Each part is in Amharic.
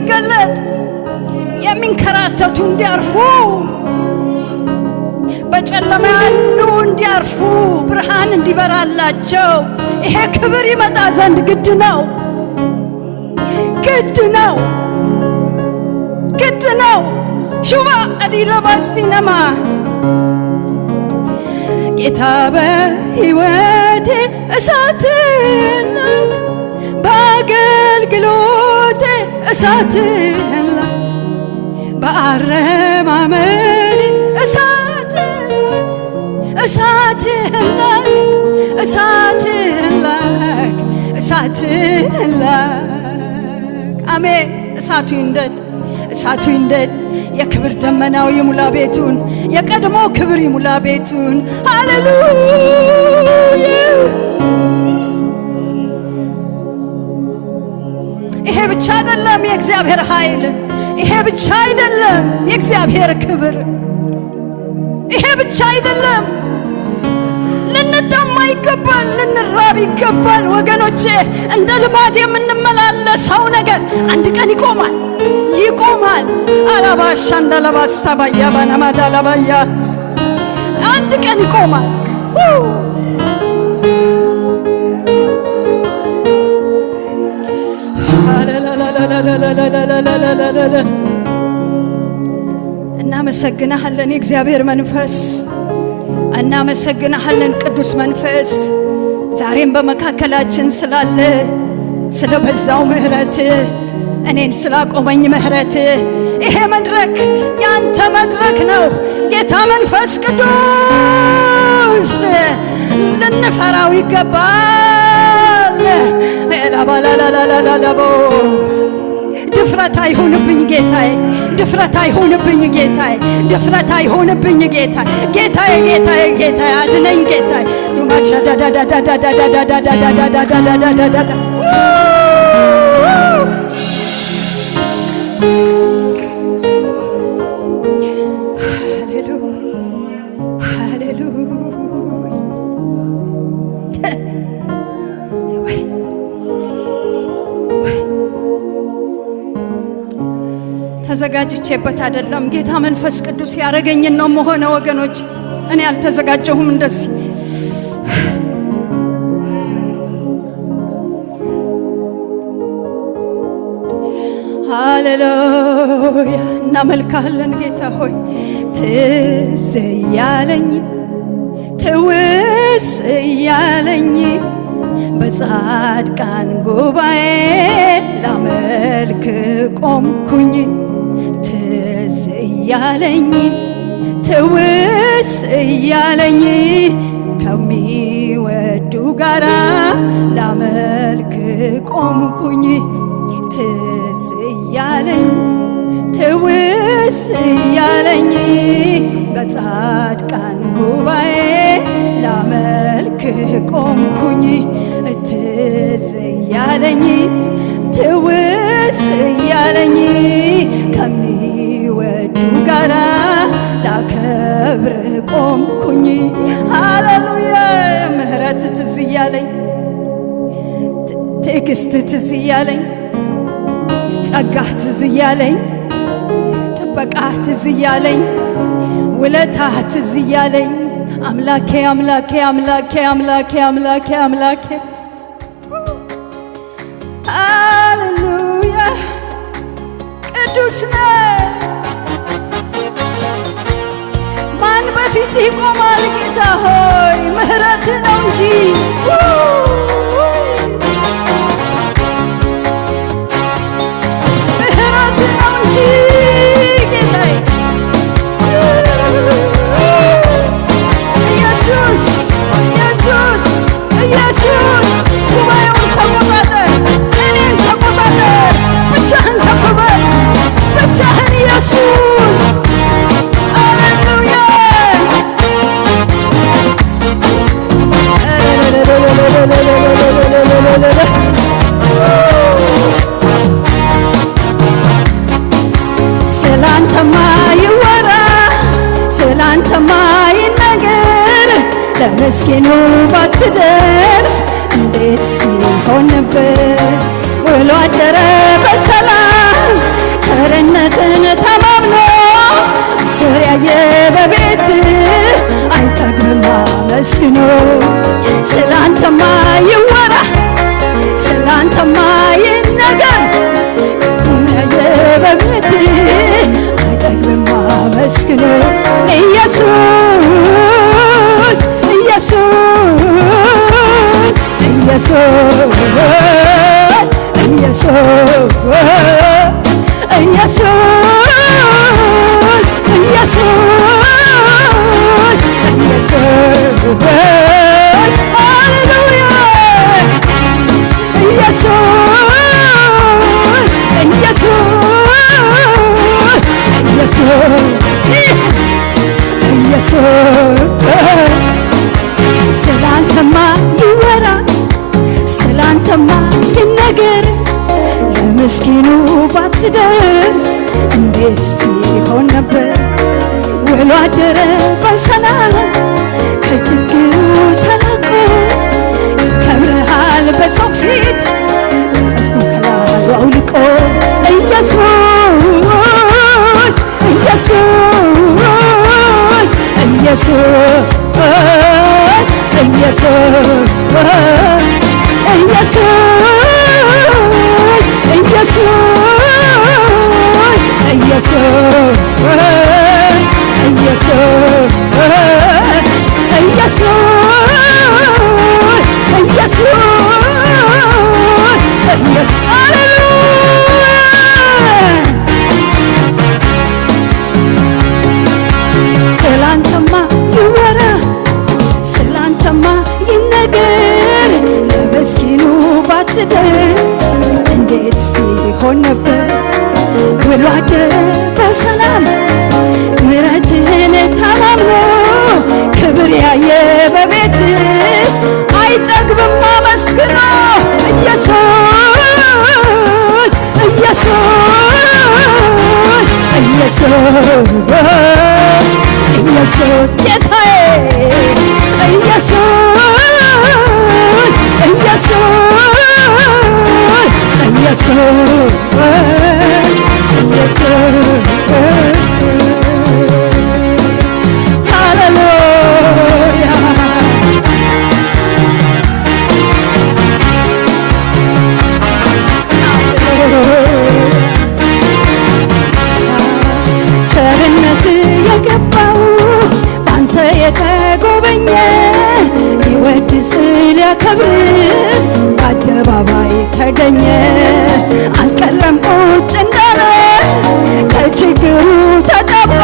እንዲገለጥ የሚንከራተቱ እንዲያርፉ በጨለማ ያሉ እንዲያርፉ ብርሃን እንዲበራላቸው ይሄ ክብር ይመጣ ዘንድ ግድ ነው ሹባ አዲላ ባስቲነማ ጌታ በሕይወቴ እሳትን በአገልግሎቴ እሳትን በአረማመድ እሳትን አሜን። እሳቱ ይንደድ የክብር ደመናው ይሙላ ቤቱን የቀድሞ ክብር ይሙላ ቤቱን ሃሌሉያ ይሄ ብቻ አይደለም የእግዚአብሔር ኃይል ይሄ ብቻ አይደለም የእግዚአብሔር ክብር ይሄ ብቻ አይደለም ልንጠማ ይገባል ልንራብ ይገባል ወገኖቼ እንደ ልማድ የምንመላለሰው ነገር አንድ ቀን ይቆማል አላባሻ እንዳለባሳባያ ባናማዳላባያ አንድ ቀን ይቆማል እናመሰግናለን የእግዚአብሔር መንፈስ እናመሰግናለን ቅዱስ መንፈስ ዛሬም በመካከላችን ስላለ ስለበዛው ምህረት እኔን ስላቆመኝ ምህረት ይሄ መድረክ ያንተ መድረክ ነው ጌታ መንፈስ ቅዱስ ልንፈራው ይገባል ላላላላላላቦ ድፍረት አይሆንብኝ ጌታዬ ድፍረት አይሆንብኝ ጌታዬ ድፍረት አይሆንብኝ ጌታዬ አድነኝ ጌታዬ ዱማቻ ዳዳዳዳዳዳዳዳዳዳዳዳዳዳዳዳዳ ተዘጋጅቼበት አይደለም ጌታ መንፈስ ቅዱስ ያረገኝን ነው መሆነ ወገኖች እኔ አልተዘጋጀሁም እንደዚህ ሃሌሉያ እናመልካለን ጌታ ሆይ ትዝ ያለኝ በጻድቃን ጉባኤ ላመልክ ቆምኩኝ ትዝ ያለኝ ከሚወዱ ጋራ ላመልክ ቆምኩኝ ትዝ ያለኝ በጻድቃን ጉባኤ ላመልክ ቆምኩኝ ትዝ ያለኝ ከሚወዱ ጋራ ላከብር ቆምኩኝ ሃሌሉያ ምህረት ትዝ ያለኝ ትዕግስት ትዝ ያለኝ ጸጋህ ትዝ ያለኝ ጥበቃህ ትዝ ያለኝ ውለታህ ትዝ ያለኝ አምላኬ ሃሌሉያ ቅዱስ ነህ ማን በፊት ይቆማል ጌታ ሆይ ምህረት ነው እንጂ ስላንተማ ይነገር ለምስኪኑ ባትደርስ እንዴት ሲሆን ነበር ውሎ አደረ በሰላም ለምስኪኑ ባትደርስ እንዴት ሲሆን ነበር? ውሎ አደረ በሰላም ከችግሩ ተላቆ ያከብርሃል በሰው ፊት ከላሉ አውልቆ ኢየሱስ ኢየሱስ ኢየሱስ ኢየሱስ ኢየሱስ ስላንተማ ይወራ ስላንተማ ይነገር ለምስኪኑ ባትደርስ እንዴት ሲሆን ነበር? ውሎ አደረ በሰላም ምሕረትህን ተማምኖ ክብር ያየ በቤት አይጠግብም አመስግኖ ኢየሱስ ኢየሱስ ኢየሱስ ኢየሱስ ጌታዬ ኢየሱስ ኢየሱስ ሃሌሉያ ቸርነት የገባው ባንተ የተጎበኘ ሊወድስ ሊያከብር በአደባባይ ተገኘ። አልቀረም ቁጭ እንዳለ ከችግሩ ተጠብቆ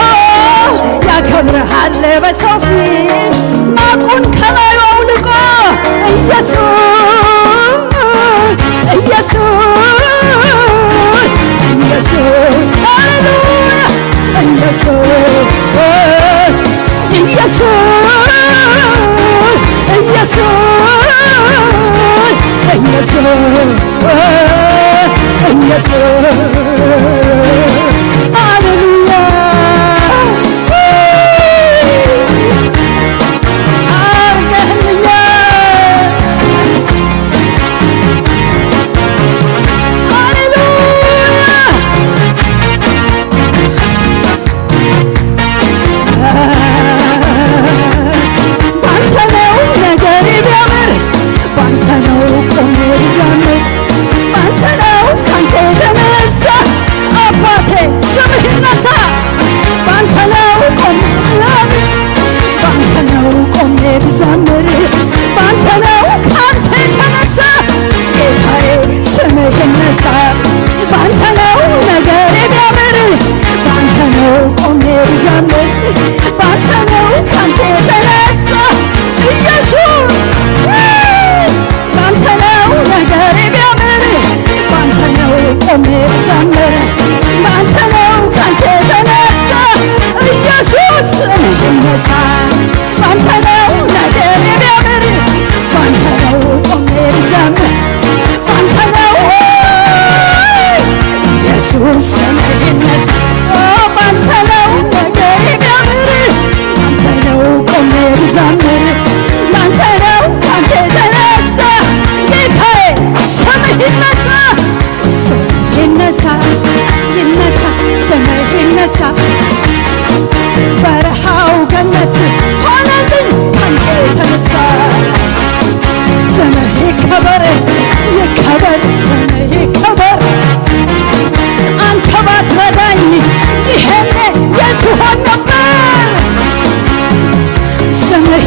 ያከብርሃል በሰው ፊት ማቁን ከላዩ አውልቆ ኢየሱስ ኢየሱስ ኢየሱስ ሃሌሉያ ኢየሱስ ኢየሱስ ኢየሱስ ኢየሱስ ሃሌሉያ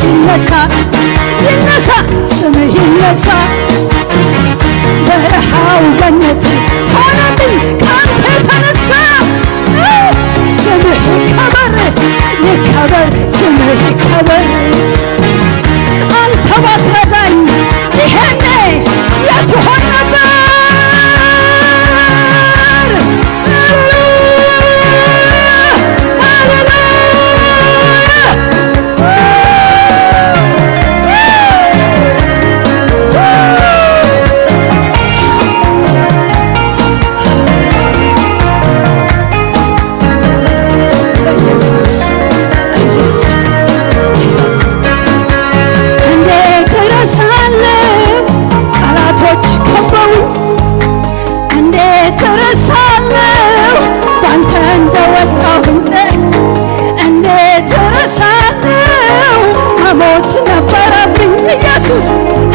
ይነሳ ይነሳ ስምህ ይነሳ በረሃው ገነት ሆነልኝ ካንተ ተነሳ ስምህ ይከበር ይከበር ስምህ ይከበር አንተ ባትረዳኝ ይሄኔ የት ሆን ነበር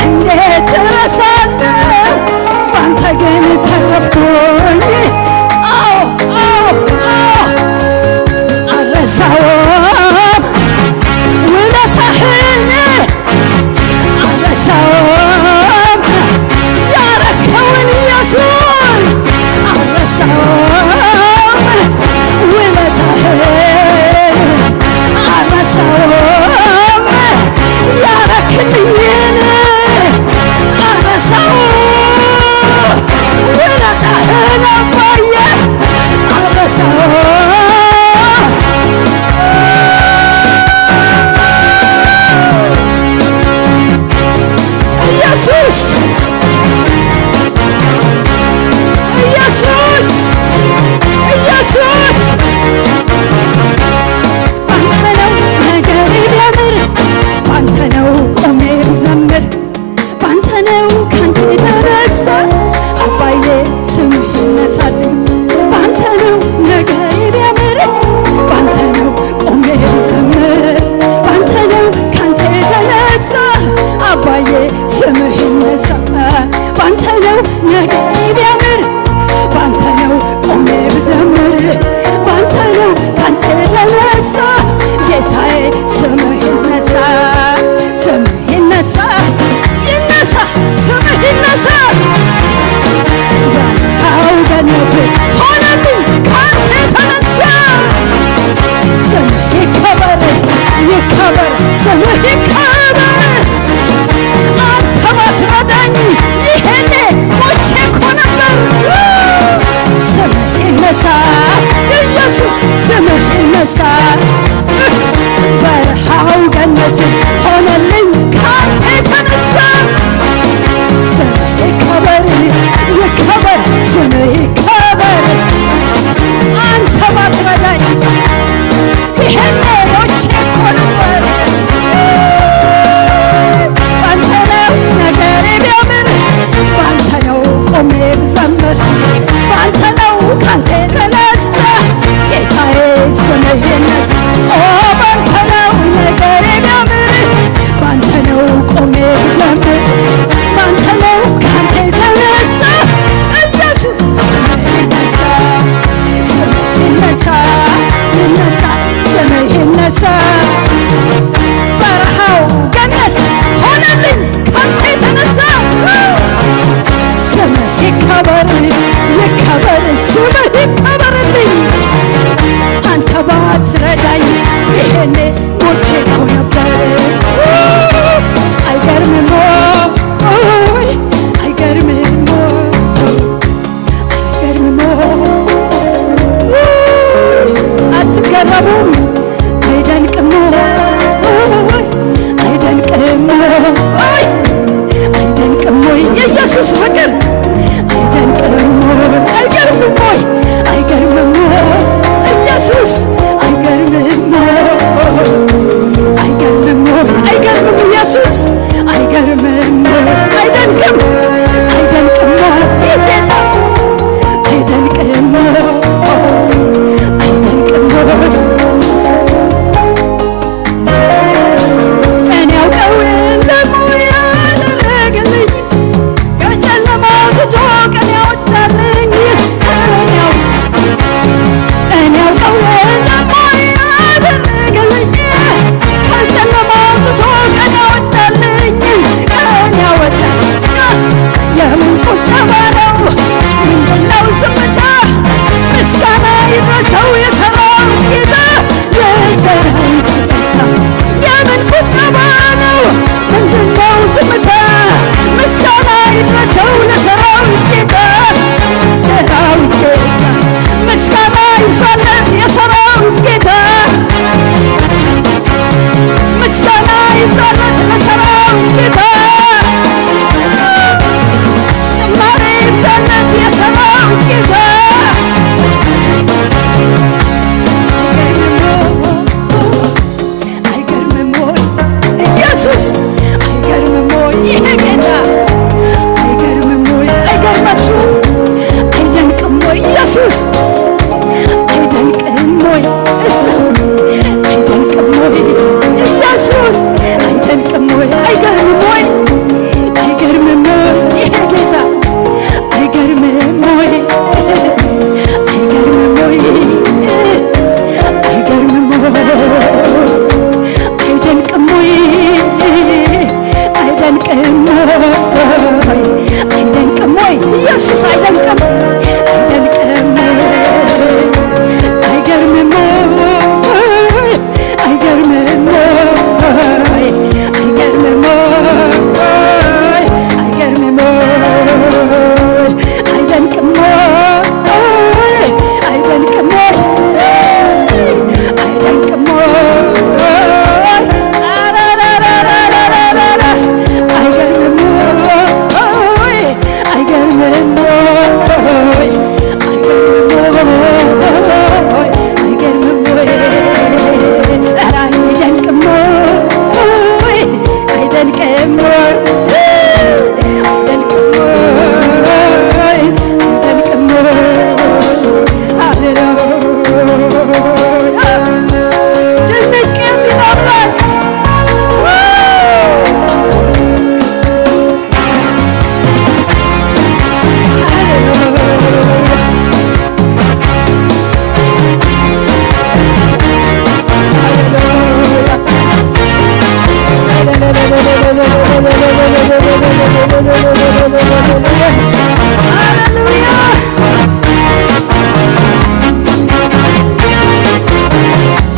እንዴት እረሳለሁ ባንተ ግን ተረፍኩኝ። አዎ አዎ አዎ አልረሳውም ውለታህን አልረሳውም ያረከውን ኢየሱስ አልረሳውም ውለታህን አልረሳውም ያረክልኝን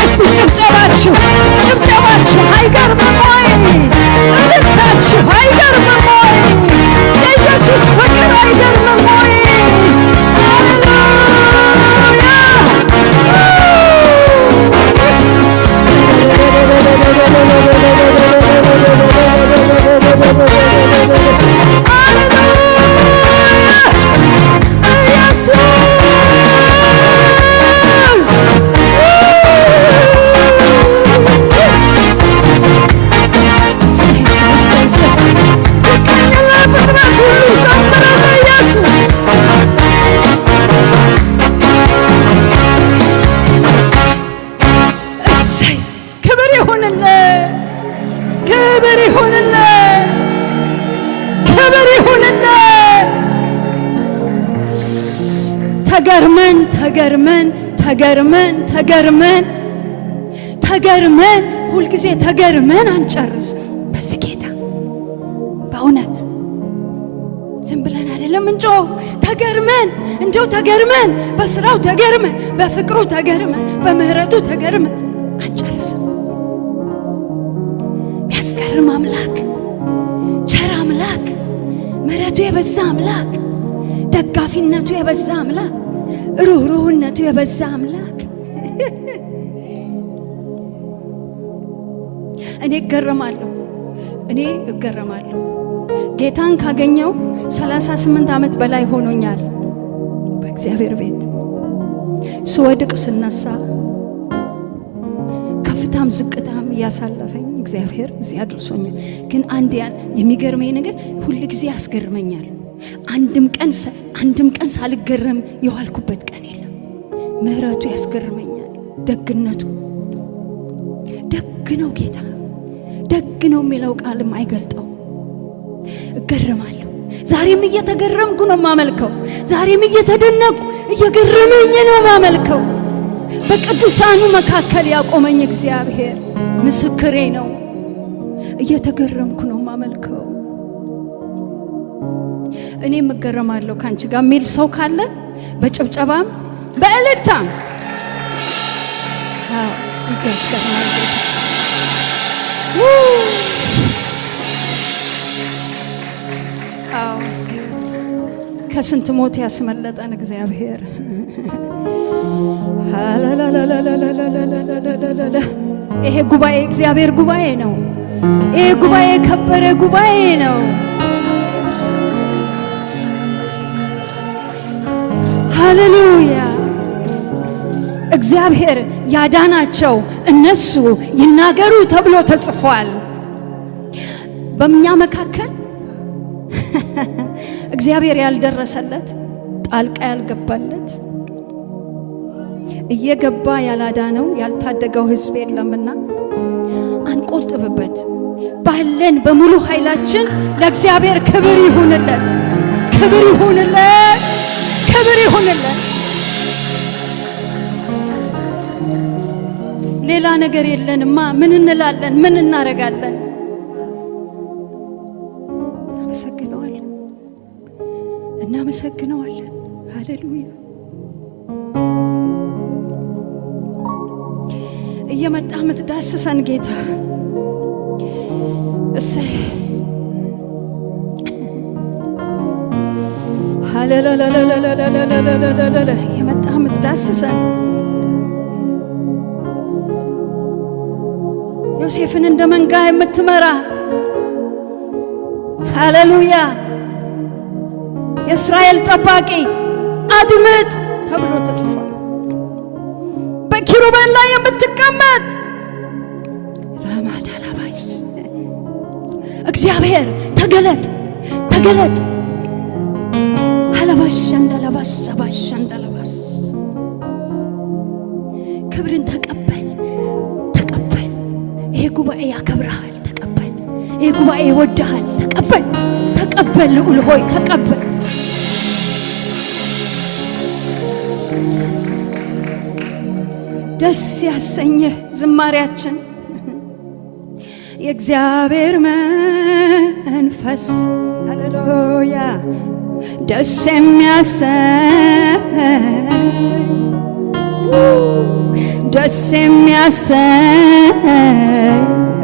እስቲ ጭብጨባችሁ አይገርምም ወይ? እልልታችሁ አይገርምም ወይ? የኢየሱስ ፍቅር አይገርምም ወይ? ተገርመን ሁልጊዜ ተገርመን አንጨርስ። በዚህ ጌታ በእውነት ዝም ብለን አይደለም እንጮ ተገርመን እንደው ተገርመን በስራው ተገርመን በፍቅሩ ተገርመን በምህረቱ ተገርመን አንጨርስም። የሚያስገርም አምላክ፣ ቸር አምላክ፣ ምህረቱ የበዛ አምላክ፣ ደጋፊነቱ የበዛ አምላክ፣ ሩህሩህነቱ የበዛ አምላክ። እኔ እገረማለሁ። ጌታን ካገኘው 38 ዓመት በላይ ሆኖኛል። በእግዚአብሔር ቤት ስወድቅ ስነሳ ከፍታም ዝቅታም እያሳለፈኝ እግዚአብሔር እዚህ አድርሶኛል። ግን አንድ የሚገርመኝ ነገር ሁሉ ጊዜ ያስገርመኛል። አንድም ቀን ሳልገረም የዋልኩበት ቀን የለም። ምህረቱ ያስገርመኛል። ደግነቱ ደግ ነው። ጌታ ደግ ነው የሚለው ቃልም አይገልጠው። እገረማለሁ። ዛሬም እየተገረምኩ ነው ማመልከው። ዛሬም እየተደነቁ እየገረመኝ ነው ማመልከው። በቅዱሳኑ መካከል ያቆመኝ እግዚአብሔር ምስክሬ ነው። እየተገረምኩ ነው ማመልከው። እኔም እገረማለሁ ካንቺ ጋር የሚል ሰው ካለ በጭብጨባም በእልልታም ይገስከማል። ከስንት ሞት ያስመለጠን እግዚአብሔር። ይሄ ጉባኤ እግዚአብሔር ጉባኤ ነው። ይሄ ጉባኤ የከበረ ጉባኤ ነው። ሃሌሉያ። እግዚአብሔር ያዳናቸው እነሱ ይናገሩ ተብሎ ተጽፏል። በእኛ መካከል እግዚአብሔር ያልደረሰለት ጣልቃ ያልገባለት እየገባ ያላዳነው ያልታደገው ሕዝብ የለምና አንቆጥብበት። ባለን በሙሉ ኃይላችን ለእግዚአብሔር ክብር ይሁንለት፣ ክብር ይሁንለት፣ ክብር ይሁንለት። ሌላ ነገር የለንማ። ምን እንላለን? ምን እናረጋለን? እናመሰግነዋለን። ሃሌሉያ። እየመጣ ምትዳስሰን ጌታ እሰይ ሃሌሉያ። እየመጣ ምትዳስሰን ዮሴፍን እንደ መንጋ የምትመራ ሃሌሉያ። የእስራኤል ጠባቂ አድምጥ ተብሎ ተጽፏል። በኪሩቤል ላይ የምትቀመጥ ራማዳላባሽ እግዚአብሔር ተገለጥ፣ ተገለጥ። ሀላባሽ አንዳላባሽ ሰባሽ አንዳላባሽ ክብርን ተቀበል፣ ተቀበል። ይሄ ጉባኤ ያከብርሃል፣ ተቀበል። ይሄ ጉባኤ ይወድሃል፣ ተቀበል፣ ተቀበል። ልዑል ሆይ ተቀበል። ደስ ያሰኘህ ዝማሬያችን የእግዚአብሔር መንፈስ ሃሌሉያ ደስ የሚያሰኝ ደስ የሚያሰኝ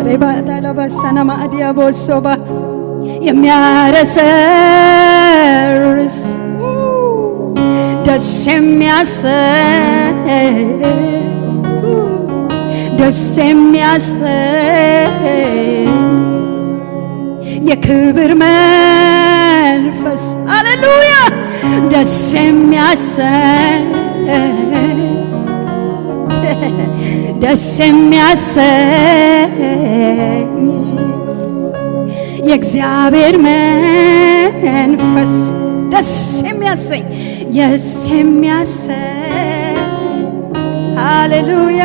ሬባዳላባሳና ማዲያ ቦሶባ የሚያረሰርስ ደስ የሚያሰኝ ደስ የሚያሰኝ የክብር መንፈስ ሃሌሉያ ደስ የሚያሰኝ ደስ የሚያሰኝ የእግዚአብሔር መንፈስ ደስ የሚያሰኝ ደስ የሚያሰኝ ሃሌሉያ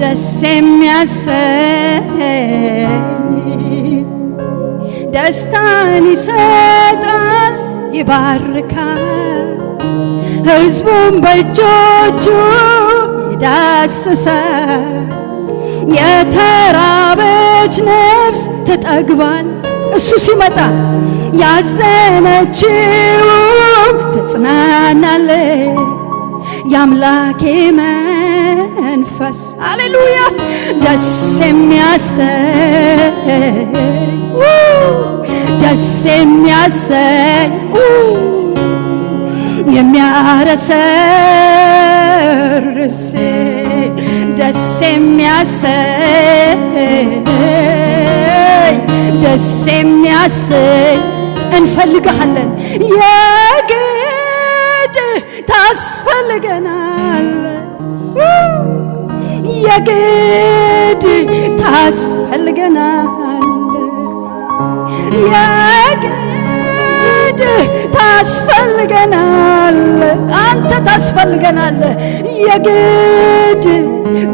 ደስ የሚያሰኝ ደስታን ይሰጣል ይባርካል ሕዝቡን በእጆቹ ይዳስሳል የተራበች ነፍስ ትጠግባል እሱ ሲመጣ ያዘነችውም ትጽናናለች የአምላኬ መንፈስ ሃሌሉያ ደስ የሚያሰኝ ደስ የሚያሰኝ የሚያረሰርስ ደስ የሚያሰኝ ደስ የሚያሰኝ እንፈልግሃለን የግድ ታስፈልገናል የግድ ታስፈልገናል የግድ ታስፈልገናል አንተ ታስፈልገናል የግድ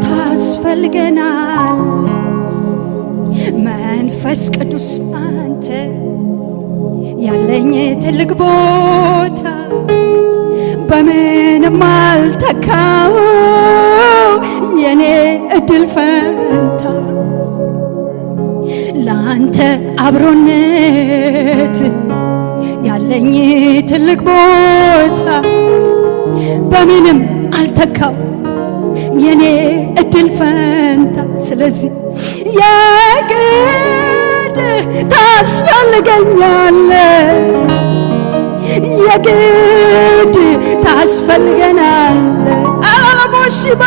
ታስፈልገናል መንፈስ ቅዱስ አንተ ያለኝ ትልቅ ቦታ በምንም አልተካው የኔ እድል ፈንታ ለአንተ አብሮነት ያለኝ ትልቅ ቦታ በምንም አልተካው የኔ እድል ፈንታ ስለዚህ የግድ ታስፈልገኛለ የግድ ታስፈልገናለ አላላቦሽባ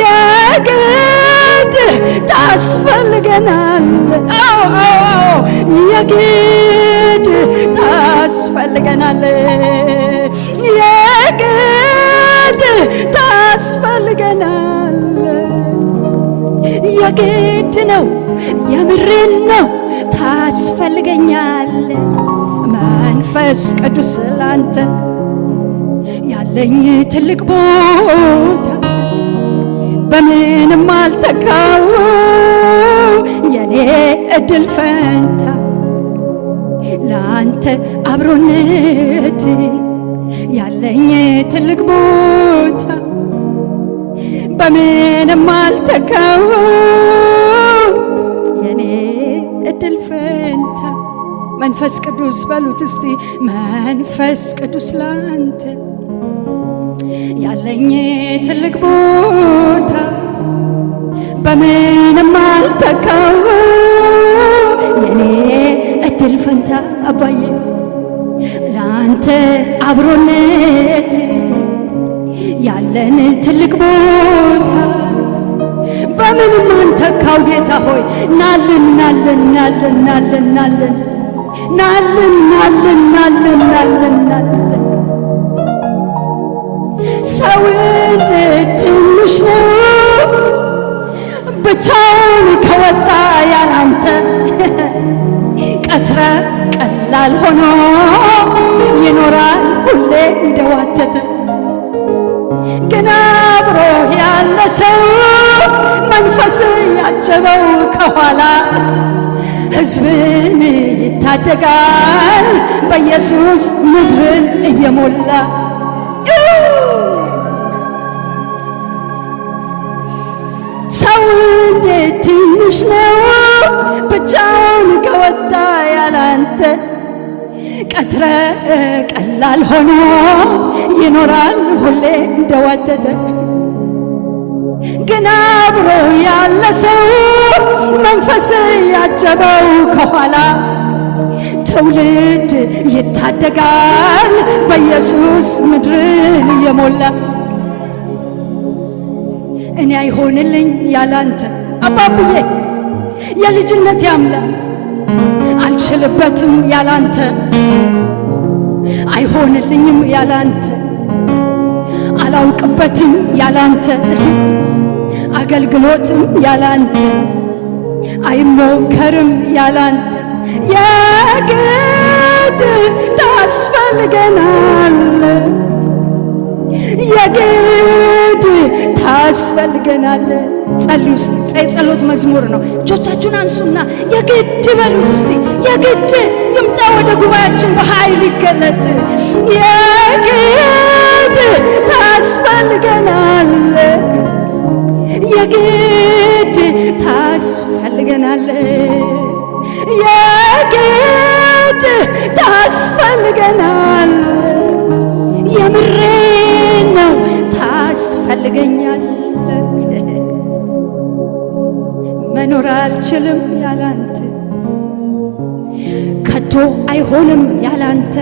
የግድ ታስፈልገናለ የግድ ታስፈልገናለ የግድ ታስፈልገናል የግድ ነው የምሬን ነው ታስፈልገኛል መንፈስ ቅዱስ ላንተ ያለኝ ትልቅ ቦታ በምንም አልተካው የኔ እድል ፈንታ ለአንተ አብሮነት ያለኝ ትልቅ ቦታ በምንም አልተካው የኔ እድል ፈንታ መንፈስ ቅዱስ በሉት እስቲ መንፈስ ቅዱስ ላንተ ያለኝ ትልቅ ቦታ በምንም አልተካው የኔ እድል ፈንታ አባዬ ለአንተ አብሮነት ያለን ትልቅ ቦታ በምንም አንተካው ጌታ ሆይ ናልን ናልን ናልን ናልን ናልን ናልን ናልን ናልን ናልን ናልን ሰው እንዴት ትንሽ ነው ብቻውን ከወጣ ያላንተ ቀትረ ቀላል ሆኖ ይኖራል ሁሌ እንደዋተተ ግን አብሮ ያለ ሰው መንፈስ ያጀበው ከኋላ ሕዝብን ይታደጋል በኢየሱስ ምድርን እየሞላ ሰው እንዴት ትንሽ ነው ብቻውን ከወጣ ያላንተ ቀትረ ቀላል ሆኖ ይኖራል ሁሌ እንደወደደ ግን አብሮ ያለ ሰው መንፈስ ያጀበው ከኋላ ትውልድ ይታደጋል በኢየሱስ ምድርን እየሞላ እኔ አይሆንልኝ ያላንተ አባብዬ የልጅነት ያምላክ አልችልበትም ያላንተ አይሆንልኝም ያላንተ አላውቅበትም ያላንተ አገልግሎትም ያላንተ አይሞከርም ያላንተ የግድ ታስፈልገናል የግድ ታስፈልገናል። ጸልዩ እስቲ ጸሎት መዝሙር ነው። እጆቻችሁን አንሱና የግድ በሉት እስቲ የግድ ይምጣ ወደ ጉባኤያችን በኃይል ይገለጥ የግድ ታስፈልገናል የግድ ታስፈልገናል የግድ ታስፈልገናል የምሬ ነው ታስፈልገኛል መኖር አልችልም ያላንተ ከቶ አይሆንም ያላንተ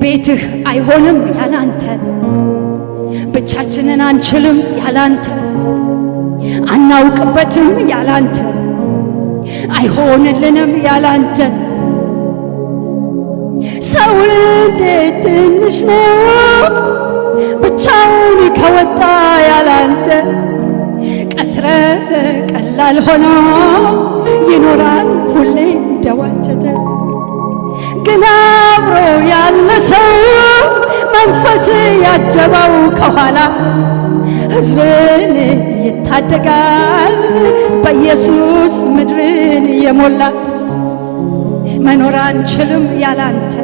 ቤትህ አይሆንም ያላንተ ብቻችንን አንችልም ያላንተ አናውቅበትም ያላንተ አይሆንልንም ያላንተ ሰው እንዴት ትንሽ ነው ብቻውን ከወጣ ያላንተ ቀትረ ቀላል ሆኖ ይኖራል ሁሌ እንደወደደ ግን አብሮ ያለ ሰው መንፈስ ያጀበው ከኋላ ሕዝብን ይታደጋል በኢየሱስ ምድርን የሞላ መኖር አንችልም ያላንተ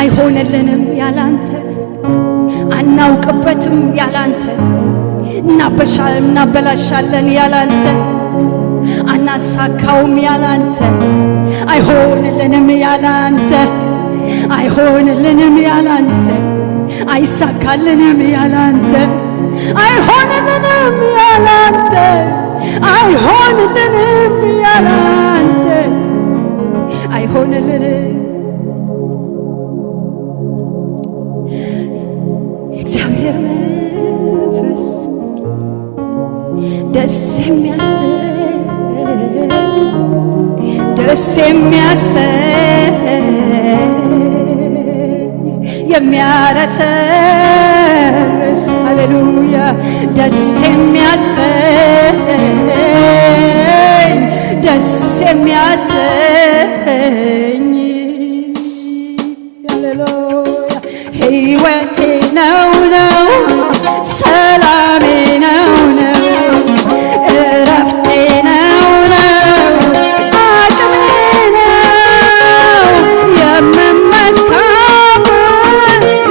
አይሆንልንም ያላንተ አናውቅበትም ያላንተ እናበላሻለን ያላንተ አናሳካውም ያላንተ አይሆንልንም ያላንተ አይሆንልንም ያላንተ አይሳካልንም ያላንተ አይሆንልንም ያላንተ አይሆንልንም ያላንተ አይሆንልንም እግዚአብሔር መንፈስ ደስ የሚያሰኝ የሚያረሰርስ ሃሌሉያ ደስ የሚያሰኝ ሃሌሉያ ሕይወቴ ነው ሰላሜ ነው እረፍቴ ነው አቅሜ ነው የምመካበት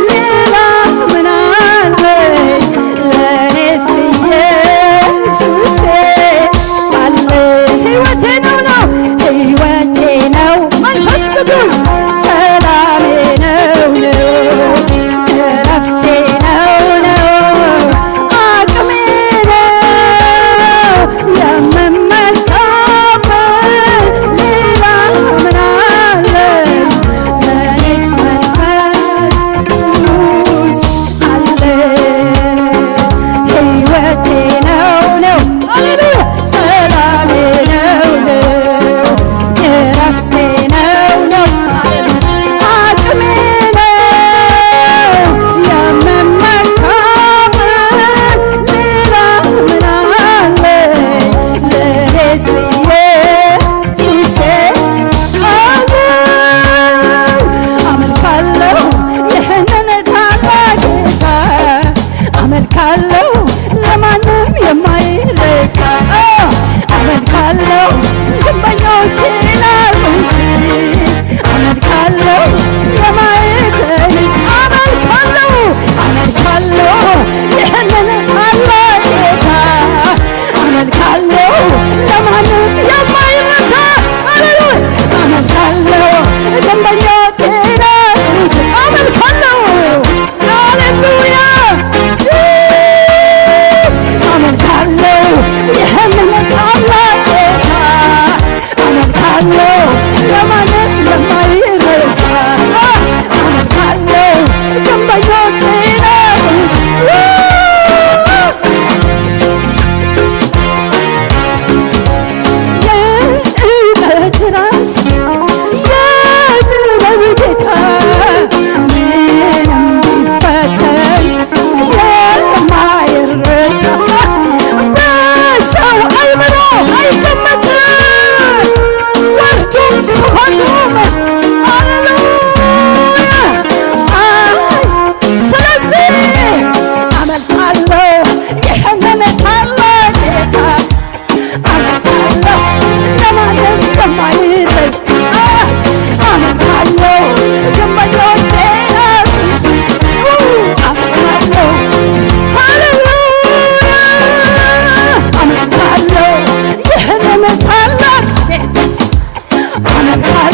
ሌላ ምን አለኝ ለእኔስ ኢየሱሴ አለ ሕይወቴ ነው ሕይወቴ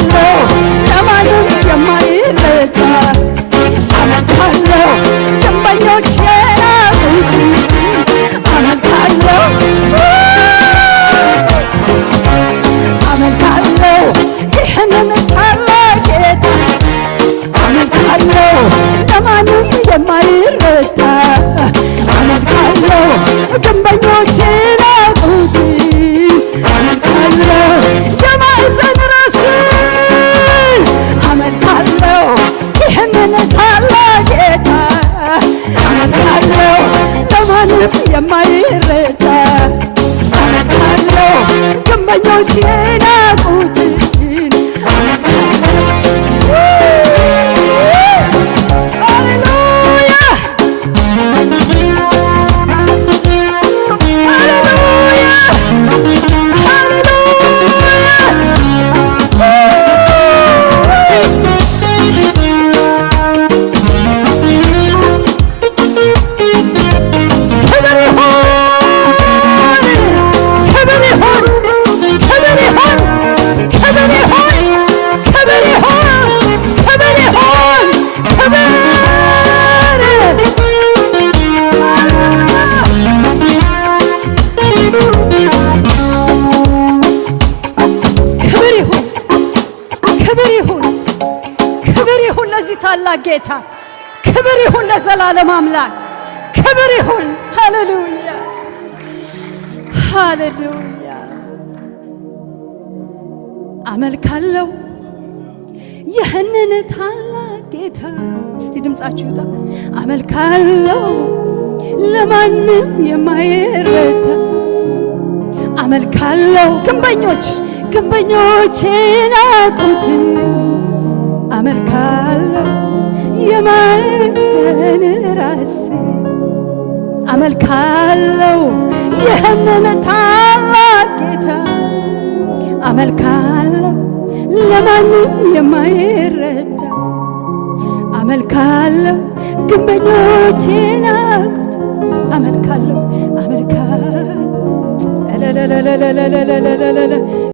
አመልካለሁ ለማንም የማይረዳ አመልካለሁ ደንበኞች የናቁት አመልካለሁ አመልካለሁ ይህንን ታላቅ ጌታ አመልካለሁ ለማንም የማይረዳ አመልካለሁ ደንበኞች የናቁት አመልካለሁ የማዕዘን ራስ አመልካለሁ ይህንን ታላቅ ጌታ አመልካለሁ ለማንም የማይረዳ አመልካለሁ ግንበኞች የናቁትን ታላቅ ጌታ ክብር ይሁን ለዘላለም አምላክ ክብር ይሁን። ሃሌሉያ ሃሌሉያ። አመልካለሁ ይህንን ታላቅ ጌታ። እስቲ ድምጻችሁ ይውጣ። አመልካለሁ ለማንም የማይረዳ አመልካለሁ ግንበኞች የናቁት አመልካለሁ የማዕዘን ራስ አመልካለሁ ይህንን ታላቅ ጌታ አመልካለሁ ለማንም የማይረዳ አመልካለሁ ግንበኞች የናቁት አመልካለሁ